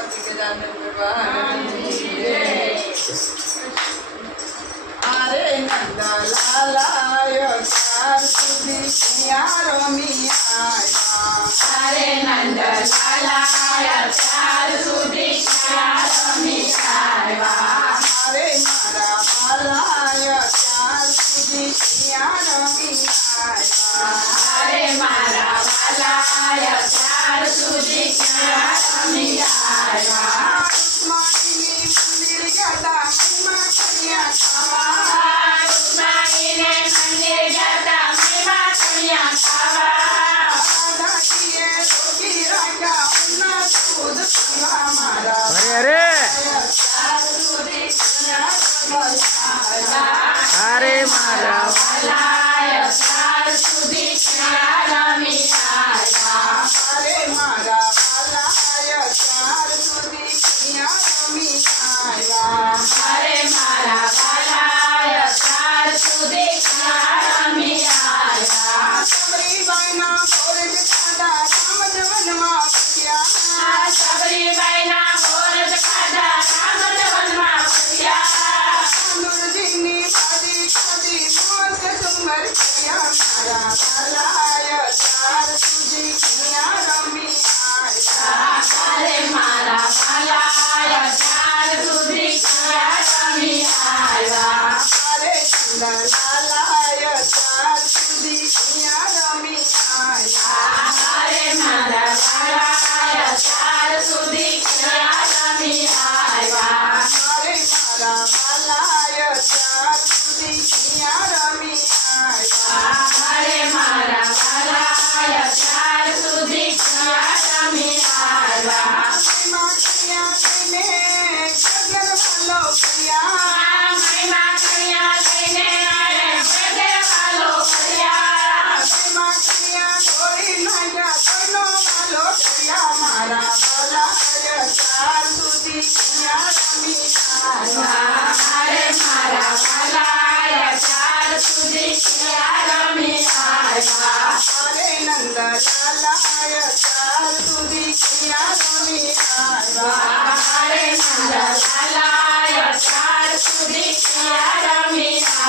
पति के जाने भगवान की जय। अरे नंद लाला चार सुधी रमिया अरे नंद लाला चार सुधी रमिया अरे मारा बाला चार सुधी रमिया अरे मारा बाला चार सुधी रमिया मंदिर गदा महिमा कन्या मंदिर गदा महिमा कन्या अरे अरे मारा चार सुधी रमिया अरे मारा बाला चार सुधी रमिया अरे मारा बाला चार सुधी रमिया सबरी बायना कोरज खादा राम जवन मा पिया सबरी बायना कोरज खादा राम जवन मा पिया नूरजीनी बादी खादी मोर तुमर पिया मारा बाला चार सुधी रमिया अरे मारा बाला चार सुधी रमिया अरे नंद लाला चार सुधी रमिया अरे मारा बाला चार सुधी रमिया अरे मारा बाला चार सुधी रमिया अरे मारा बाला चार सुधी रमिया महिमा कन्या ने गगन वालो पिया महिमा कन्या लेने जगे वालो पिया महिमा कन्या कोई नया कोनो वालो पिया मारा बाला चार सुधी रमिया अरे मारा बाला चार सुधी रमिया अरे नंद लाला चार सुधी रमिया अरे नंद लाला चार सुधी रमिया